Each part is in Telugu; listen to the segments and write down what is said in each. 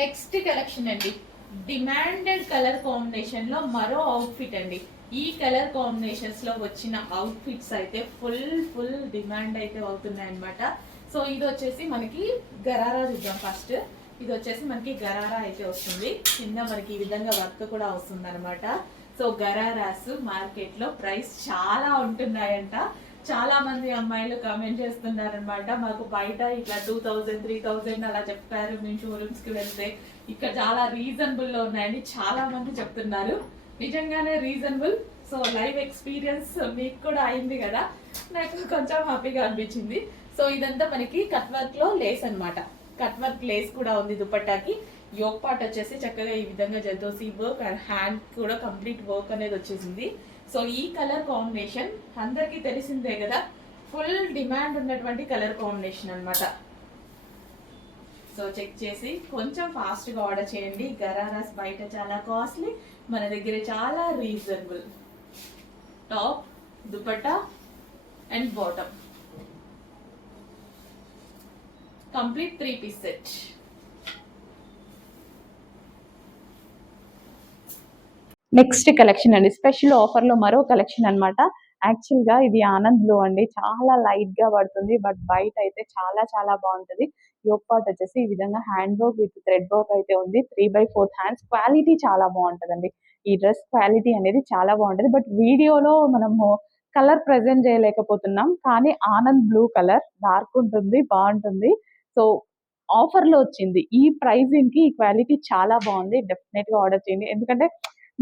నెక్స్ట్ కలెక్షన్ అండి, డిమాండెడ్ కలర్ కాంబినేషన్ లో మరో అవుట్ఫిట్ అండి. ఈ కలర్ కాంబినేషన్స్ లో వచ్చిన అవుట్ఫిట్స్ అయితే ఫుల్ డిమాండ్ అయితే అవుతున్నాయి అనమాట. సో ఇది వచ్చేసి మనకి గరారా చూద్దాం ఫస్ట్. ఇది వచ్చేసి మనకి గరారా అయితే వస్తుంది, కింద మనకి ఈ విధంగా వర్క్ కూడా వస్తుంది అనమాట. సో గరారాస్ మార్కెట్ లో ప్రైస్ చాలా ఉంటున్నాయంట. చాలా మంది అమ్మాయిలు కామెంట్ చేస్తున్నారనమాట, మాకు బయట ఇట్లా 2000 3000 అలా చెప్పారు, మేము షోరూమ్స్ కి వెళ్తే ఇక్కడ చాలా రీజనబుల్ లో ఉన్నాయని చాలా మంది చెప్తున్నారు. నిజంగానే రీజనబుల్. సో లైవ్ ఎక్స్పీరియన్స్ మీకు కూడా అయింది కదా, నాకు కొంచెం హ్యాపీగా అనిపించింది. సో ఇదంతా మనకి కట్ వర్క్ లో లేస్ అనమాట. కట్ వర్క్ లేస్ కూడా ఉంది దుపట్టాకి. యోక్ పార్ట్ వచ్చేసి చక్కగా ఈ విధంగా జర్దోసి వర్క్ అండ్ హ్యాండ్ కూడా కంప్లీట్ వర్క్ అనేది వచ్చేసింది. సో ఈ కలర్ కాంబినేషన్ అందరికీ తెలిసిందే కదా, ఫుల్ డిమాండ్ ఉన్నటువంటి కలర్ కాంబినేషన్ అనమాట. సో చెక్ చేసి కొంచెం ఫాస్ట్గా ఆర్డర్ చేయండి. గరారాస్ బయట చాలా కాస్ట్లీ, మన దగ్గర చాలా reasonable. Top, dupatta and bottom complete 3 piece set. Next collection అండి, స్పెషల్ ఆఫర్ లో మరో కలెక్షన్ అనమాట. యాక్చువల్ గా ఇది ఆనంద్ లో అండి, చాలా లైట్ గా పడుతుంది, బట్ బయట అయితే చాలా బాగుంటది. యోక్ పార్ట్ వచ్చేసి ఈ విధంగా hand work with thread work అయితే ఉంది. 3/4 హ్యాండ్స్, క్వాలిటీ చాలా బాగుంటదండి. ఈ డ్రెస్ క్వాలిటీ అనేది చాలా బాగుంటది, బట్ వీడియోలో మనము కలర్ ప్రెజెంట్ చేయలేకపోతున్నాం. కానీ ఆనంద్ బ్లూ కలర్ డార్క్ ఉంటుంది, బాగుంటుంది. సో ఆఫర్ లో వచ్చింది, ఈ ప్రైజింగ్ కి ఈ క్వాలిటీ చాలా బాగుంది. డెఫినెట్ గా ఆర్డర్ చేయండి, ఎందుకంటే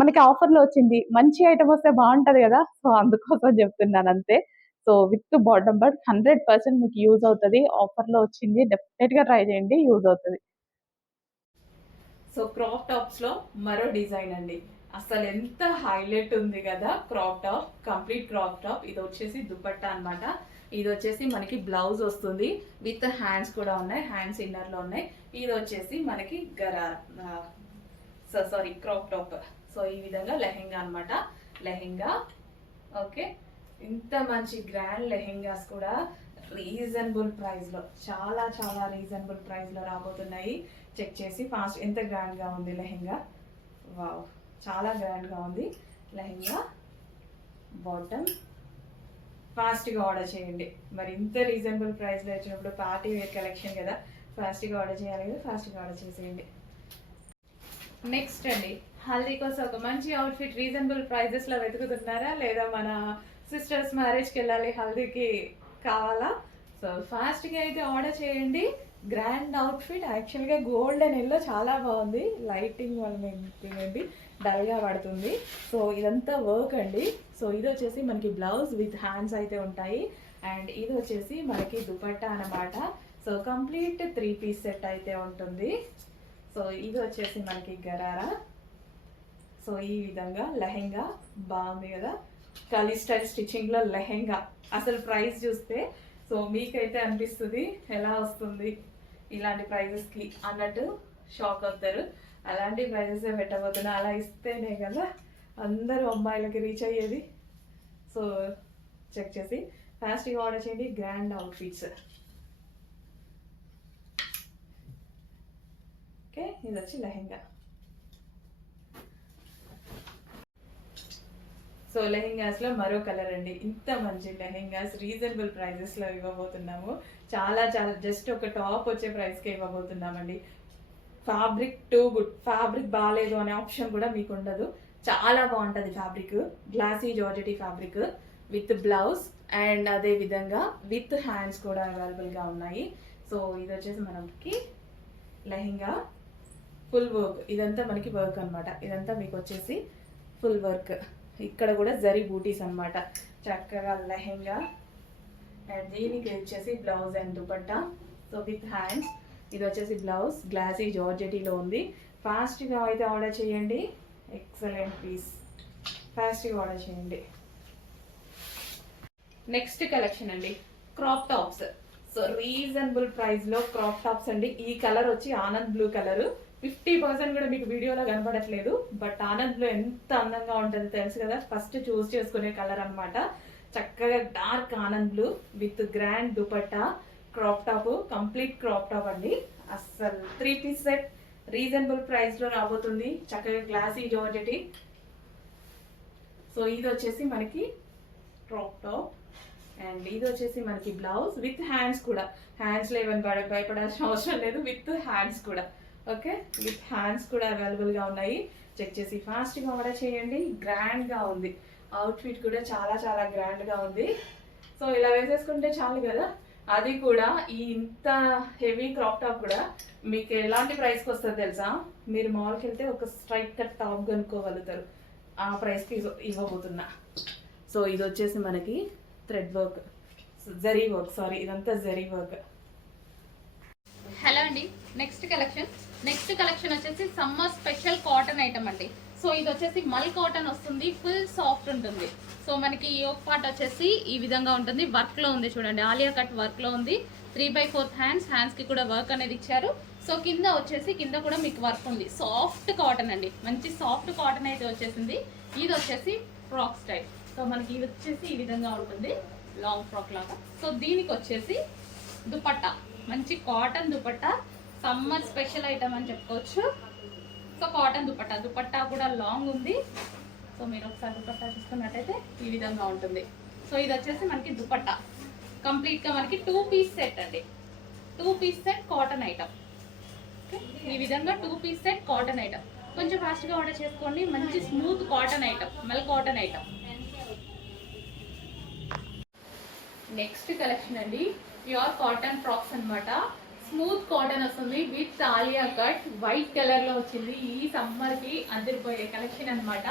మనకి ఆఫర్ లో వచ్చింది. మంచి ఐటమ్ వస్తే బాగుంటది కదా, సో అందుకోసం చెప్తున్నాను అంతే. సో విత్ బాటమ్, బట్ 100% మీకు యూజ్ అవుతుంది. ఆఫర్ లో వచ్చింది, డెఫినెట్ గా ట్రై చేయండి, యూజ్ అవుతుంది. సో క్రాప్ టాప్స్ లో మరో డిజైన్ అండి, అసలు ఎంత హైలైట్ ఉంది కదా. Crop top, complete crop top. ఇది వచ్చేసి దుపట్టా అన్నమాట. ఇది వచ్చేసి మనకి బ్లౌజ్ వస్తుంది, విత్ హ్యాండ్స్ కూడా ఉన్నాయి, హ్యాండ్స్ ఇన్నర్ లో ఉన్నాయి. ఇది వచ్చేసి మనకి సారీ క్రాప్ టాప్. సో ఈ విధంగా లెహెంగా అన్నమాట. లెహెంగా ఓకే, ఇంత మంచి గ్రాండ్ లెహెంగాస్ కూడా రీజనబుల్ ప్రైస్ లో, చాలా రీజనబుల్ ప్రైస్ లో రాబోతున్నాయి. చెక్ చేసి ఫాస్ట్. ఎంత గ్రాండ్ గా ఉంది లెహెంగా, వావ్, చాలా గ్రాండ్ గా ఉంది లెహెంగా. బాటమ్ ఫాస్ట్ గా ఆర్డర్ చేయండి. మరి ఇంత రీజనబుల్ ప్రైస్ లో వచ్చినప్పుడు పార్టీ వేర్ కలెక్షన్ కదా, ఫాస్ట్ గా ఆర్డర్ చేయాలి కదా, ఫాస్ట్ గా ఆర్డర్ చేసేయండి. నెక్స్ట్ అండి, హల్దీ కోసం ఒక మంచి అవుట్ఫిట్ రీజనబుల్ ప్రైజెస్ లో వెతుకుతున్నారా, లేదా మన సిస్టర్స్ మ్యారేజ్కి వెళ్ళాలి, హల్దీకి కావాలా? సో ఫాస్ట్ గా అయితే ఆర్డర్ చేయండి. గ్రాండ్ అవుట్ఫిట్, యాక్చువల్గా గోల్డెన్ ఎల్లో చాలా బాగుంది. లైటింగ్ వల్ల ఏంటి డల్ గా పడుతుంది. సో ఇదంతా వర్క్ అండి. సో ఇది వచ్చేసి మనకి బ్లౌజ్ విత్ హ్యాండ్స్ అయితే ఉంటాయి, అండ్ ఇది వచ్చేసి మనకి దుపట్టా అన్నమాట. సో కంప్లీట్ 3 పీస్ సెట్ అయితే ఉంటుంది. సో ఇది వచ్చేసి మనకి గరారా. సో ఈ విధంగా లెహెంగా బాగుంది కదా, కలీ స్టైల్ స్టిచ్చింగ్ లో లెహెంగా. అసలు ప్రైస్ చూస్తే సో మీకైతే అనిపిస్తుంది ఎలా వస్తుంది ఇలాంటి ప్రైజెస్ కి అన్నట్టు షాక్ అవుతారు. అలాంటి ప్రైజెస్ పెట్టబోతున్నా, అలా ఇస్తేనే కదా అందరూ అమ్మాయిలకి రీచ్ అయ్యేది. సో చెక్ చేసి ఫాస్ట్గా ఆర్డర్ చేయండి. Grand outfits. ఓకే, ఇది వచ్చి లెహెంగా. సో లెహెంగాస్ లో మరో కలర్ అండి, ఇంత మంచి లెహెంగాస్ రీజనబుల్ ప్రైజెస్ లో ఇవ్వబోతున్నాము. చాలా జస్ట్ ఒక టాప్ వచ్చే ప్రైస్ కే ఇవ్వబోతున్నామండి. ఫ్యాబ్రిక్ టూ గుడ్, ఫ్యాబ్రిక్ బాగాలేదు అనే ఆప్షన్ కూడా మీకు ఉండదు. చాలా బాగుంటుంది fabric, glossy georgette fabric with blouse, and అదే విధంగా విత్ హ్యాండ్స్ కూడా అవైలబుల్ గా ఉన్నాయి. సో ఇది వచ్చేసి మనకి లెహెంగా ఫుల్ వర్క్. ఇదంతా మనకి వర్క్ అనమాట, ఇదంతా మీకు వచ్చేసి ఫుల్ వర్క్. ఇక్కడ కూడా జరీ బూటీస్ అనమాట. చక్కగా లెహెంగా, అండ్ దీనికి వచ్చేసి blouse and dupatta. So with hands. ఇది వచ్చేసి బ్లౌజ్, గ్లాసీ జార్జెటీలో ఉంది. ఫాస్ట్గా అయితే ఆర్డర్ చేయండి. ఎక్సలెంట్ పీస్, ఫాస్ట్గా ఆర్డర్ చేయండి. నెక్స్ట్ కలెక్షన్ అండి, crop tops. So reasonable price లో క్రాప్ టాప్స్ అండి. ఈ కలర్ వచ్చి ఆనంద్ బ్లూ కలర్. 50% కూడా మీకు వీడియోలో కనపడట్లేదు, బట్ ఆనంద్ లో ఎంత అందంగా ఉంటుంది తెలుసు కదా. ఫస్ట్ చూస్ చేసుకునే కలర్ అనమాట. చక్కగా dark Anand blue with grand dupatta, crop top, complete crop top అండి. అస్సలు 3 పీస్ సెట్ రీజనబుల్ ప్రైస్లో రాబోతుంది, చక్కగా గ్లాసీ జార్జెట్. సో ఇది వచ్చేసి మనకి క్రాప్ టాప్ అండ్ ఇది వచ్చేసి మనకి బ్లౌజ్ విత్ హ్యాండ్స్ కూడా. హ్యాండ్స్లో ఏమైనా భయపడాల్సిన అవసరం లేదు, విత్ హ్యాండ్స్ కూడా. ఓకే, విత్ హ్యాండ్స్ కూడా అవైలబుల్గా ఉన్నాయి. చెక్ చేసి ఫాస్ట్గా ఆర్డర్ చేయండి. గ్రాండ్గా ఉంది, అవుట్ఫిట్ కూడా చాలా చాలా గ్రాండ్గా ఉంది. సో ఇలా వేసేసుకుంటే చాలు కదా. అది కూడా ఈ ఇంత హెవీ క్రాప్ టాప్ కూడా మీకు ఎలాంటి ప్రైస్కి వస్తుంది తెలుసా? మీరు మాల్కి వెళ్తే ఒక స్ట్రైట్ కట్ టాప్ కొనుక్కోగలుగుతారు, ఆ ప్రైస్కి ఇవ్వబోతున్నా. సో ఇది వచ్చేసి మనకి thread work, zari work, sorry ఇదంతా జరీ వర్క్. హలో అండి, నెక్స్ట్ కలెక్షన్ వచ్చేసి సమ్మర్ స్పెషల్ కాటన్ ఐటమ్ అండి. సో ఇది వచ్చేసి మల్ కాటన్ వస్తుంది, ఫుల్ సాఫ్ట్ ఉంటుంది. సో మనకి ఈ ఒక పార్ట్ వచ్చేసి ఈ విధంగా ఉంటుంది, వర్క్ లో ఉంది చూడండి, ఆలియా కట్ వర్క్ లో ఉంది. 3/4 హ్యాండ్స్ కి కూడా వర్క్ అనేది ఇచ్చారు. సో కింద వచ్చేసి కింద కూడా మీకు వర్క్ ఉంది. సాఫ్ట్ కాటన్ అండి, మంచి సాఫ్ట్ కాటన్ అయితే వచ్చేసింది. ఇది వచ్చేసి ఫ్రాక్ స్టైల్. సో మనకి ఇది వచ్చేసి ఈ విధంగా ఉంటుంది, లాంగ్ ఫ్రాక్ లాగా. సో దీనికి వచ్చేసి దుపట్టా, మంచి cotton dupatta, summer special item అని చెప్పుకోవచ్చు. సో కాటన్ దుపట్టా కూడా లాంగ్ ఉంది. సో మీరు ఒకసారి దుపట్టా చూసుకున్నట్టయితే ఈ విధంగా ఉంటుంది. సో ఇది వచ్చేసి మనకి దుపట్టా కంప్లీట్గా మనకి 2 పీస్ సెట్ అండి, 2 పీస్ సెట్ కాటన్ ఐటమ్. ఈ విధంగా 2 పీస్ సెట్ కాటన్ ఐటమ్. కొంచెం ఫాస్ట్గా ఆర్డర్ చేసుకోండి. మంచి స్మూత్ కాటన్ ఐటమ్, మల్ కాటన్ ఐటమ్. నెక్స్ట్ కలెక్షన్ అండి, ప్యూర్ కాటన్ ఫ్రాక్స్ అన్నమాట. స్మూత్ కాటన్ వస్తుంది with Alia cut, white colour లో వచ్చింది. ఈ సమ్మర్ కి అదిరిపోయే కలెక్షన్ అన్నమాట.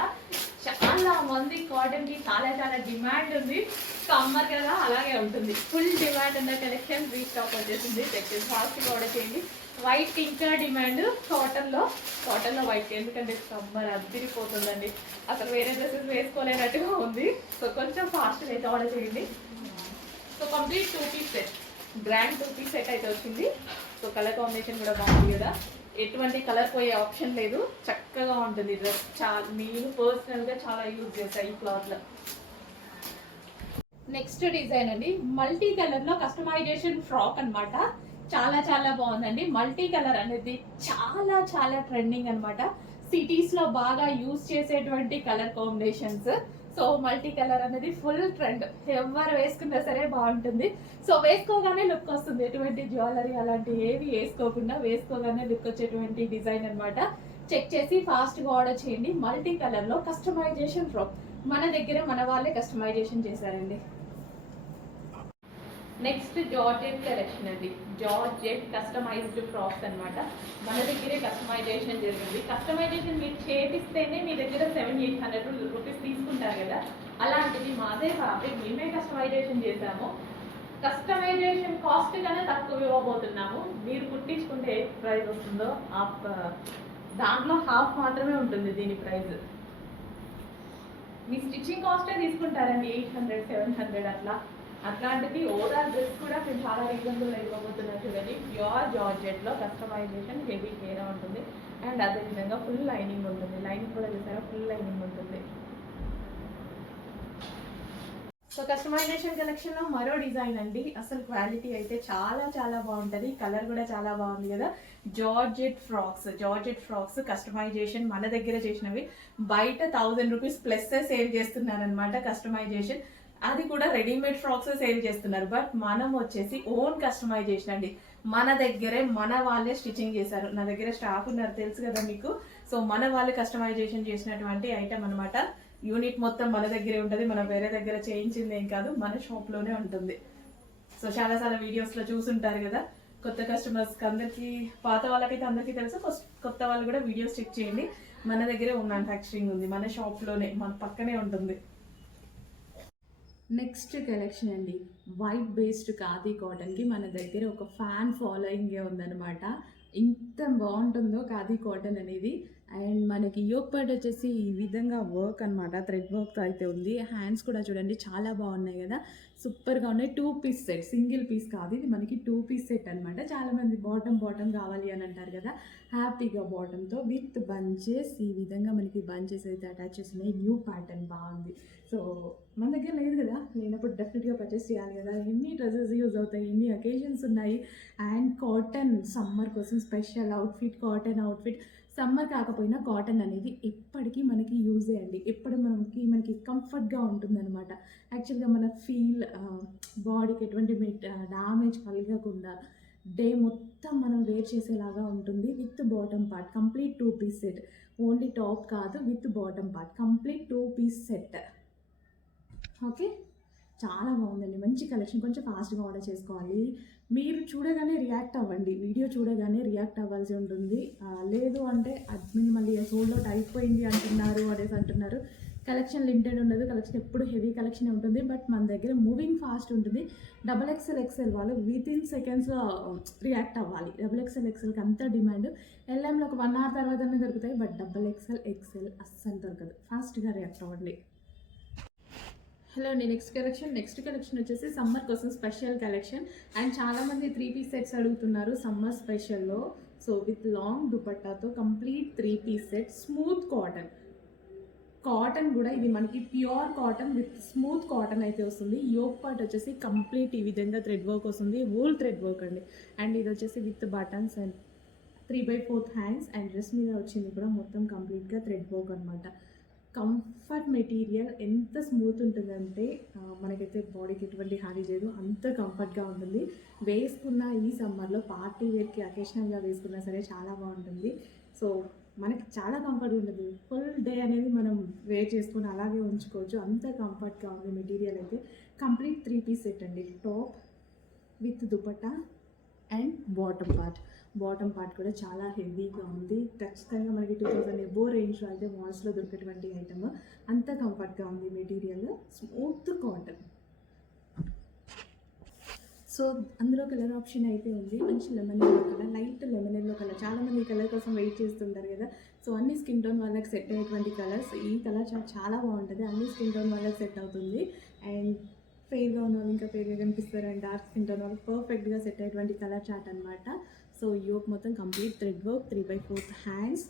చాలా మంది కాటన్ కి చాలా చాలా డిమాండ్ ఉంది, సమ్మర్ కదా అలాగే ఉంటుంది. ఫుల్ డిమాండ్ ఉన్న కలెక్షన్ రీస్టాక్ వచ్చేసింది. ఫాస్ట్ గా ఆర్డర్ చేయండి. వైట్ ఇంకా డిమాండ్ కాటన్ లో వైట్, ఎందుకంటే సమ్మర్ అదిరిపోతుందండి, అసలు వేరే డ్రెస్సెస్ వేసుకోలేనట్టుగా ఉంది. సో కొంచెం ఫాస్ట్ అయితే ఆర్డర్ చేయండి. So complete 2 piece set, grand 2 piece set అయితే వచ్చింది. సో కలర్ కాంబినేషన్ కూడా బాగుంది కదా, ఎటువంటి కలర్ పోయే ఆప్షన్ లేదు, చక్కగా ఉంటుంది డ్రెస్. చాలా నేను పర్సనల్గా చాలా యూజ్ చేస్తాను ఈ క్లాత్లో. నెక్స్ట్ డిజైన్ అండి, మల్టీ కలర్లో కస్టమైజేషన్ ఫ్రాక్ అన్నమాట. చాలా చాలా బాగుందండి. మల్టీ కలర్ అనేది చాలా చాలా ట్రెండింగ్ అనమాట. సిటీస్లో బాగా యూజ్ చేసేటువంటి colour combinations. So multi colour అనేది ఫుల్ ట్రెండ్, ఎవరు వేసుకున్నా సరే బాగుంటుంది. సో వేసుకోగానే లుక్ వస్తుంది, ఎటువంటి జ్యువెలరీ అలాంటివి ఏవి వేసుకోకుండా వేసుకోగానే లుక్ వచ్చేటువంటి డిజైన్ అన్నమాట. చెక్ చేసి ఫాస్ట్గా ఆర్డర్ చేయండి. మల్టీ కలర్లో కస్టమైజేషన్ ఫ్రాక్ మన దగ్గర మన వాళ్ళే కస్టమైజేషన్ చేశారండి. నెక్స్ట్ జార్జెట్ కలెక్షన్ అండి, జార్జెట్ కస్టమైజ్డ్ ఫ్రాక్స్ అన్నమాట. మన దగ్గరే కస్టమైజేషన్ జరిగింది. కస్టమైజేషన్ మీరు చేపిస్తేనే మీ దగ్గర 700-800 రూపీస్ తీసుకుంటారు కదా, అలాంటిది మాదే ఫ్యాబ్రిక్ మేమే కస్టమైజేషన్ చేసాము. కస్టమైజేషన్ కాస్ట్ కన్నా తక్కువ ఇవ్వబోతున్నాము. మీరు కుట్టించుకుంటే ఏ ప్రైస్ వస్తుందో దాంట్లో హాఫ్ మాత్రమే ఉంటుంది దీని ప్రైస్. మీ స్టిచ్చింగ్ కాస్టే తీసుకుంటారండి 800-700 అట్లాంటిది ఓవరాల్ డ్రెస్ కూడా మేము చాలా రీజనబుల్ ఇవ్వబోతున్నాం చూడండి. ప్యూర్ జార్జెట్లో కస్టమైజేషన్ హెవీ కేరా ఉంటుంది అండ్ అదేవిధంగా ఫుల్ లైనింగ్ ఉంటుంది. లైనింగ్ కూడా చూసారా, ఫుల్ లైనింగ్ ఉంటుంది. సో కస్టమైజేషన్ కలెక్షన్లో మరో డిజైన్ అండి, అసలు క్వాలిటీ అయితే చాలా చాలా బాగుంటుంది. కలర్ కూడా చాలా బాగుంది కదా. జార్జెట్ ఫ్రాక్స్ కస్టమైజేషన్ మన దగ్గర చేసినవి. బయట 1000 రూపీస్ ప్లస్ సేల్ చేస్తున్నారు అనమాట కస్టమైజేషన్. అది కూడా రెడీమేడ్ ఫ్రాక్స్ సేల్ చేస్తున్నారు. బట్ మనం వచ్చేసి ఓన్ కస్టమైజేషన్ అండి, మన దగ్గరే మన వాళ్ళే స్టిచ్చింగ్ చేశారు. నా దగ్గర స్టాఫ్ ఉన్నారు తెలుసు కదా మీకు. సో మన వాళ్ళు కస్టమైజేషన్ చేసినటువంటి ఐటమ్ అనమాట. యూనిట్ మొత్తం మన దగ్గరే ఉంటుంది, మనం వేరే దగ్గర చేయించింది ఏం కాదు, మన షాప్లోనే ఉంటుంది. సో చాలా చాలా వీడియోస్లో చూసుంటారు కదా. కొత్త కస్టమర్స్కి అందరికీ, పాత వాళ్ళకైతే అందరికీ తెలుసు, కొత్త వాళ్ళు కూడా వీడియోస్ చెక్ చేయండి. మన దగ్గరే ఓన్ మ్యానుఫ్యాక్చరింగ్ ఉంది, మన షాప్లోనే, మన పక్కనే ఉంటుంది. నెక్స్ట్ కలెక్షన్ అండి, వైట్ బేస్డ్ ఖాదీ కాటన్కి మన దగ్గర ఒక ఫ్యాన్ ఫాలోయింగే ఉందన్నమాట. ఇంత బాగుంటుందో ఖాదీ కాటన్ అనేది. అండ్ మనకి యోక్ పార్ట్ వచ్చేసి ఈ విధంగా వర్క్ అనమాట, థ్రెడ్ వర్క్తో అయితే ఉంది. హ్యాండ్స్ కూడా చూడండి చాలా బాగున్నాయి కదా, సూపర్గా ఉన్నాయి. 2 పీస్ సెట్, సింగిల్ పీస్ కాదు ఇది, మనకి 2 పీస్ సెట్ అనమాట. చాలామంది బాటమ్ కావాలి అని అంటారు కదా, హ్యాపీగా బాటమ్తో విత్ బంచెస్, ఈ విధంగా మనకి బంచెస్ అయితే అటాచ్ చేస్తున్నాయి. న్యూ ప్యాటర్న్ బాగుంది. సో మన దగ్గర లేదు కదా, లేనప్పుడు డెఫినెట్గా పర్చేస్ చేయాలి కదా. ఎన్ని డ్రెస్సెస్ యూజ్ అవుతాయి, ఎన్ని అకేషన్స్ ఉన్నాయి. అండ్ కాటన్ సమ్మర్ కోసం special outfit, cotton outfit. Summer కాకపోయినా కాటన్ అనేది ఎప్పటికీ మనకి యూజ్ చేయండి, ఎప్పుడు మనకి కంఫర్ట్గా ఉంటుందన్నమాట. యాక్చువల్గా మన ఫీల్ బాడీకి ఎటువంటి డ్యామేజ్ కలగకుండా డే మొత్తం మనం వేర్ చేసేలాగా ఉంటుంది. With bottom part complete 2 piece set, only top కాదు, with bottom part complete 2 piece set. Okay, చాలా బాగుందండి, మంచి కలెక్షన్. కొంచెం ఫాస్ట్గా ఆర్డర్ చేసుకోవాలి. మీరు చూడగానే రియాక్ట్ అవ్వండి, వీడియో చూడగానే రియాక్ట్ అవ్వాల్సి ఉంటుంది. లేదు అంటే అడ్మిన్ మళ్ళీ సోల్డ్ అవుట్ అయిపోయింది అంటున్నారు. కలెక్షన్ లిమిటెడ్ ఉండదు, కలెక్షన్ ఎప్పుడు హెవీ కలెక్షన్ ఉంటుంది. బట్ మన దగ్గర మూవింగ్ ఫాస్ట్ ఉంటుంది. XXL వాళ్ళు వితిన్ సెకండ్స్లో రియాక్ట్ అవ్వాలి. XXLకి అంత డిమాండ్. LMలో ఒక 1 hour తర్వాతనే దొరుకుతాయి, బట్ XXL అస్సలు దొరకదు. ఫాస్ట్గా రియాక్ట్ అవ్వండి. హలో అండి, నెక్స్ట్ కలెక్షన్ వచ్చేసి సమ్మర్ కోసం స్పెషల్ కలెక్షన్. అండ్ చాలామంది 3 పీస్ సెట్స్ అడుగుతున్నారు సమ్మర్ స్పెషల్లో. సో విత్ లాంగ్ దుపట్టాతో complete 3 piece set, smooth cotton కూడా ఇది మనకి pure cotton with smooth cotton అయితే వస్తుంది. యోక్ పార్ట్ వచ్చేసి కంప్లీట్ ఈ విధంగా థ్రెడ్ వర్క్ వస్తుంది, వూల్ థ్రెడ్ వర్క్ అండి. అండ్ ఇది వచ్చేసి with buttons and 3/4 hands. And dress మీద వచ్చింది కూడా మొత్తం కంప్లీట్గా థ్రెడ్ వర్క్ అనమాట. కంఫర్ట్ మెటీరియల్ ఎంత స్మూత్ ఉంటుందంటే మనకైతే బాడీకి ఎటువంటి హాని చేయదు, అంత కంఫర్ట్గా ఉంటుంది. వేసుకున్న ఈ సమ్మర్లో పార్టీ వేర్కి అకేషనల్గా వేసుకున్నా సరే చాలా బాగుంటుంది. సో మనకి చాలా కంఫర్ట్గా ఉంటుంది. ఫుల్ డే అనేది మనం వేర్ చేసుకొని అలాగే ఉంచుకోవచ్చు, అంత కంఫర్ట్గా ఉంది మెటీరియల్ అయితే. కంప్లీట్ 3 పీస్ సెట్ అండి, top with dupatta and bottom part కూడా చాలా హెవీగా ఉంది. ఖచ్చితంగా మనకి 2000 ఎబో రేంజ్లో అయితే మాల్స్లో దొరికేటువంటి ఐటమ్. అంత కంఫర్ట్గా ఉంది మెటీరియల్, స్మూత్ కాటన్. సో అందులో కలర్ ఆప్షన్ అయితే ఉంది, మంచి lemon yellow colour, light lemon yellow colour. చాలామంది ఈ కలర్ కోసం వెయిట్ చేస్తుంటారు కదా. సో అన్ని స్కిన్ టోన్ వాళ్ళకి సెట్ అయ్యేటువంటి కలర్స్. ఈ కలర్ చాలా బాగుంటుంది, అన్ని స్కిన్ టోన్ వాళ్ళకి సెట్ అవుతుంది. అండ్ ఫెయిర్గా ఉన్న వాళ్ళు ఇంకా ఫెయిర్గా కనిపిస్తారు, అండ్ డార్క్ స్కిన్ టోన్ వాళ్ళకి పర్ఫెక్ట్గా సెట్ అయ్యేటువంటి కలర్ చార్ట్ అనమాట. సో యోక్ మొత్తం complete thread work, 3/4 hands,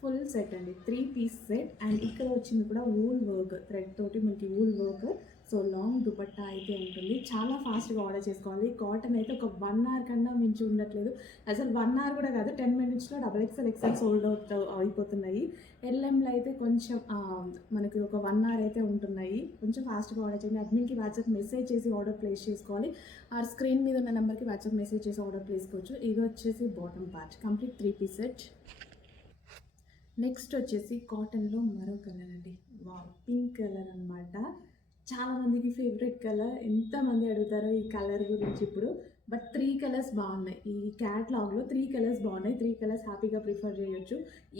full set అండి, 3 పీస్ సెట్. అండ్ ఇక్కడ వచ్చింది కూడా వూల్ వర్క్, థ్రెడ్ తోటి మనకి wool work. So long dupatta అయితే ఉంటుంది. చాలా ఫాస్ట్గా ఆర్డర్ చేసుకోవాలి. కాటన్ అయితే ఒక 1 hour కన్నా మించి ఉండట్లేదు, అసలు 1 hour కూడా కాదు, 10 minutesలో XXL సోల్డ్ అవుట్ అయిపోతున్నాయి. LMలో అయితే కొంచెం మనకి ఒక 1 hour అయితే ఉంటున్నాయి. కొంచెం ఫాస్ట్గా ఆర్డర్ చేయండి. అడ్మిన్కి వాట్సాప్ మెసేజ్ చేసి ఆర్డర్ ప్లేస్ చేసుకోవాలి. ఆ స్క్రీన్ మీద ఉన్న నెంబర్కి వాట్సాప్ మెసేజ్ చేసి ఆర్డర్ ప్లేస్ చేసుకోవచ్చు. ఇది వచ్చేసి bottom part, complete 3 piece set. Next వచ్చేసి కాటన్లో మరో కలర్ అండి, పింక్ కలర్ అనమాట. చాలామందికి ఫేవరెట్ కలర్, ఎంతమంది అడుగుతారో ఈ కలర్ గురించి ఇప్పుడు. బట్ 3 కలర్స్ బాగున్నాయి, ఈ క్యాట్లాగ్లో 3 కలర్స్ బాగున్నాయి. 3 కలర్స్ హ్యాపీగా ప్రిఫర్ చేయొచ్చు.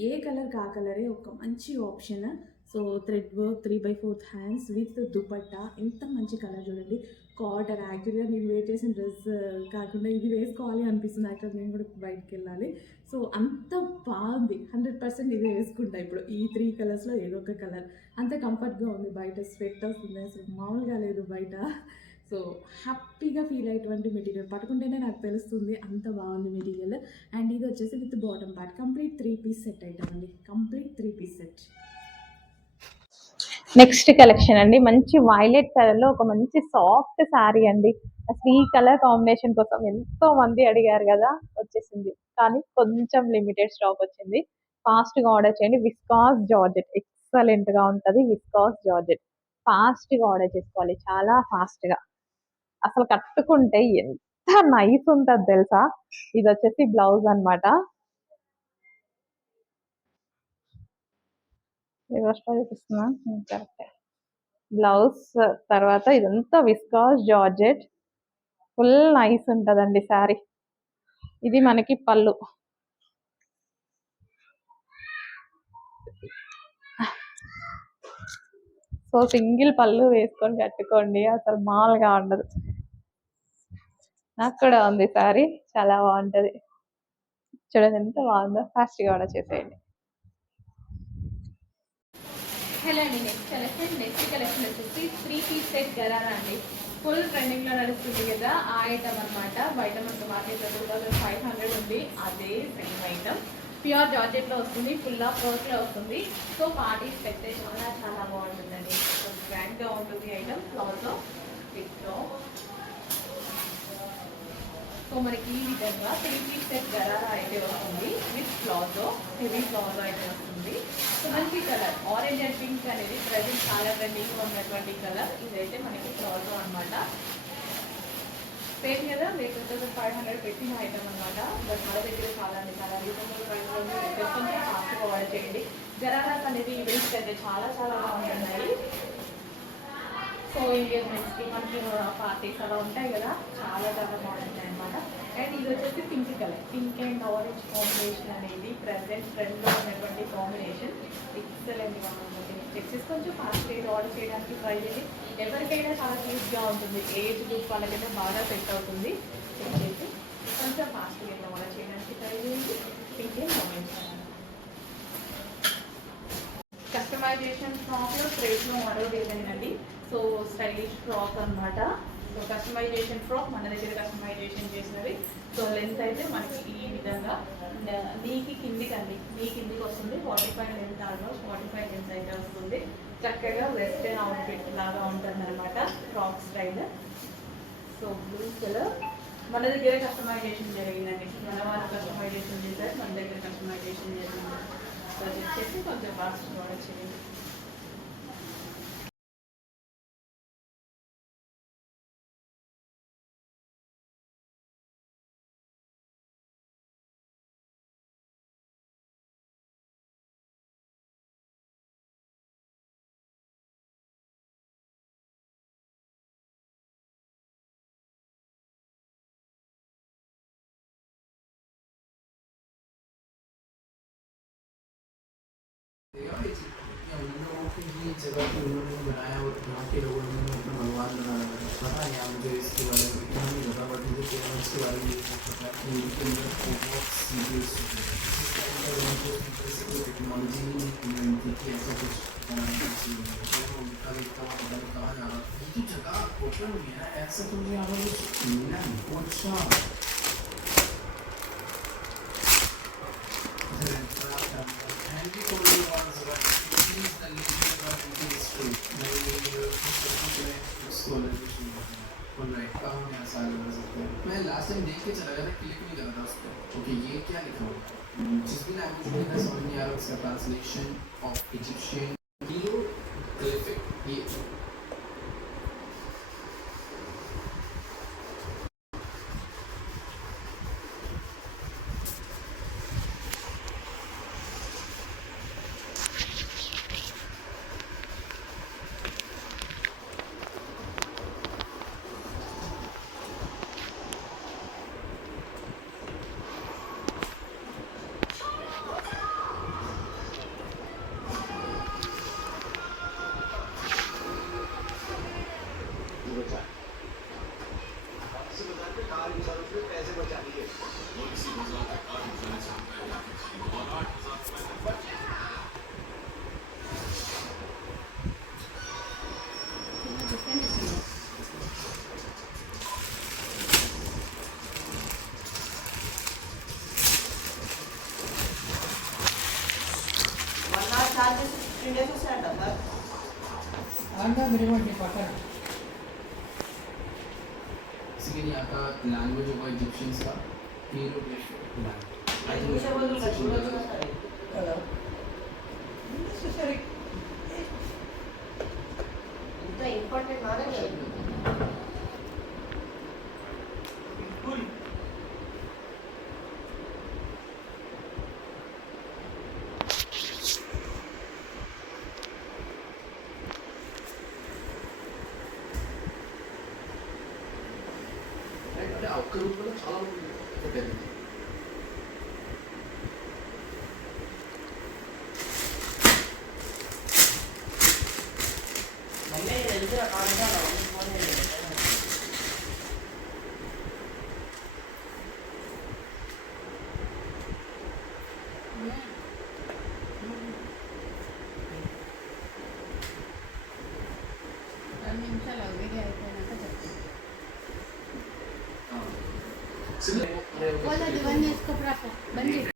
ఏ కలర్ కా కలరే ఒక మంచి option. So thread work, 3/4 hands with dupatta, ఎంత మంచి కలర్ చూడండి. కాటన్ యాక్చువల్గా నేను వేర్ చేసిన డ్రెస్ కాకుండా ఇది వేసుకోవాలి అనిపిస్తుంది. యాక్చువల్గా నేను కూడా బయటికి వెళ్ళాలి. సో అంత బాగుంది, 100% ఇదే వేసుకుంటా ఇప్పుడు. ఈ 3 కలర్స్లో ఏదో ఒక కలర్, అంత కంఫర్ట్గా ఉంది. బయట స్వెట్ వస్తుంది, అసలు మామూలుగా లేదు బయట. సో హ్యాపీగా ఫీల్ అయ్యేటువంటి మెటీరియల్, పట్టుకుంటేనే నాకు తెలుస్తుంది అంత బాగుంది మెటీరియల్. అండ్ ఇది వచ్చేసి with bottom part, complete 3 piece set item అండి, complete 3 piece set. Next collection అండి, మంచి వైలెట్ కలర్ లో ఒక మంచి సాఫ్ట్ శారీ అండి. అసలు ఈ కలర్ కాంబినేషన్ కోసం ఎంతో మంది అడిగారు కదా, వచ్చేసింది. కానీ కొంచెం లిమిటెడ్ స్టాక్ వచ్చింది, ఫాస్ట్ గా ఆర్డర్ చేయండి. విస్కాస్ జార్జెట్, ఎక్సలెంట్ గా ఉంటది. విస్కాస్ జార్జెట్ ఫాస్ట్ గా ఆర్డర్ చేసుకోవాలి, చాలా ఫాస్ట్ గా. అసలు కట్టుకుంటే ఎంత నైస్ ఉంటది తెలుసా. ఇది వచ్చేసి బ్లౌజ్ అన్నమాట. రివర్స్ లో చూపిస్తున్నా, కరెక్ట్. బ్లౌజ్ తర్వాత ఇదంతా విస్కాస్ జార్జెట్, ఫుల్ నైస్ ఉంటదండి శారీ. ఇది మనకి పళ్ళు. సో సింగిల్ పళ్ళు వేసుకొని కట్టుకోండి, అసలు మామూలుగా ఉండదు. నాకు కూడా ఉంది శారీ, చాలా బాగుంటది. చూడండి ఎంత బాగుందో. ఫాస్ట్గా ఆర్డర్ చేసేయండి. హలో అండి, నెక్స్ట్ కలెక్షన్ వచ్చేసి 3 పీస్ సెట్ గరారా అండి. ఫుల్ ట్రెండింగ్లో నడుస్తుంది కదా ఆ ఐటమ్ అనమాట. బయట మనకు మార్కెట్లో 2500 ఉంది, అదే సేమ్ ఐటమ్. ప్యూర్ జార్జెట్లో వస్తుంది, ఫుల్ ఆఫ్ వర్క్లో వస్తుంది. సో పార్టీస్ పెడితే చాలా చాలా బాగుంటుందండి. గ్రాండ్గా ఉంటుంది ఐటమ్. ప్లాజో విత్లో సో మనకి ఈ విధంగా 3 పీస్ సెట్ గరారా అయితే వస్తుంది విత్ ప్లాజో, హెవీ ప్లాజో అయితే వస్తుంది. సో మంచి కలర్ ఆరెంజ్ అండ్ పింక్ అనేది ప్రజెంట్ చాలా ట్రెండింగ్ ఉన్నటువంటి కలర్. ఇదైతే మనకి ప్లాజో అనమాట. సేమ్ కదా మీరు 2500 పెట్టిన ఐటమ్ అనమాట. బట్ మన దగ్గర చాలా రీజనబుల్ ప్రైస్లో ఉంది. కొంచెం ఫాస్ట్గా ఆర్డర్ చేయండి. గరారాస్ అనేది ఈవెంట్స్ అయితే చాలా చాలా బాగుంటున్నాయి. సో ఎంగేజ్మెంట్స్కి మనకి పార్టీస్ అలా ఉంటాయి కదా, చాలా చాలా బాగుంటాయి అనమాట. అండ్ ఇది వచ్చేసి pink colour, pink and orange combination అనేది ప్రజెంట్ ట్రెండ్లో ఉన్నటువంటి కాంబినేషన్. ఎక్సలెంట్గా ఉంటుంది. చెక్సెస్ కొంచెం ఫాస్ట్ ఆర్డర్ చేయడానికి ట్రై చేయండి. ఎవరికైనా చాలా క్యూట్గా ఉంటుంది, ఏజ్ గ్రూప్ వాళ్ళకైతే బాగా సెట్ అవుతుంది. చెక్ చేసి కొంచెం ఫాస్ట్గా ఆర్డర్ చేయడానికి ట్రై చేయండి. పింక్ అండ్ ఆరెంజ్ కస్టమైజేషన్ ఫ్రాక్లో థ్రెడ్లో మరో డిజైన్ అండి. సో స్టైలిష్ ఫ్రాక్ అనమాట. సో కస్టమైజేషన్ ఫ్రాక్ మన దగ్గర కస్టమైజేషన్ చేసినవి. సో లెంత్ అయితే మనకి ఈ విధంగా నీకి కిందికి అండి, నీ కిందికి వస్తుంది. 45 లెంత్, ఆల్మోస్ట్ 45 లెంత్ అయితే వస్తుంది. చక్కగా వెస్టర్న్ అవుట్ఫిట్ లాగా ఉంటుంది అనమాట frock style. So blue colour మన దగ్గర కస్టమైజేషన్ జరిగిందండి. మన వాళ్ళు కస్టమైజేషన్ చేశారు, మన దగ్గర కస్టమైజేషన్ జరిగింది. సో చెప్పేసి కొంచెం ఫాస్ట్ ఆర్డర్ చేయండి. जगह पे उन्होंने बनाया और यहाँ के लोगों ने अपना भगवान बना रखा है। पता है यहाँ मुझे इसके बारे में इतना नहीं पता, बट मुझे पेरेंट्स के बारे में पता है कि उनके अंदर बहुत सीरियस टेक्नोलॉजी नहीं थी कि ऐसा कुछ बनाना चाहिए। तो उनका देखता हुआ पता नहीं कहाँ जा रहा ये जो जगह ओपन हुई है ना, ऐसा तो मुझे यहाँ पर कुछ मिला नहीं। अच्छा मैं लास्ट टाइम देख के चला गया था, क्लिक नहीं कर रहा था उस पर। ओके ये क्या लिखा हुआ जिस भी लैंग्वेज में था समझ नहीं आ रहा उसका ट्रांसलेशन ऑफ इजिप्शियन हियरोग्लिफिक ये इसलिए यहाँ का लैंग्वेज होगा इजिप्शियंस का हियरोग्लिफिक आपके रूप में చాలా ఉంటుంది మమ్మీ తెలుసు కాంటాలో ఫోన్ చేయండి చిన్న పోలేదు ఇవన్నీ వేసుకో బంద్ చేయి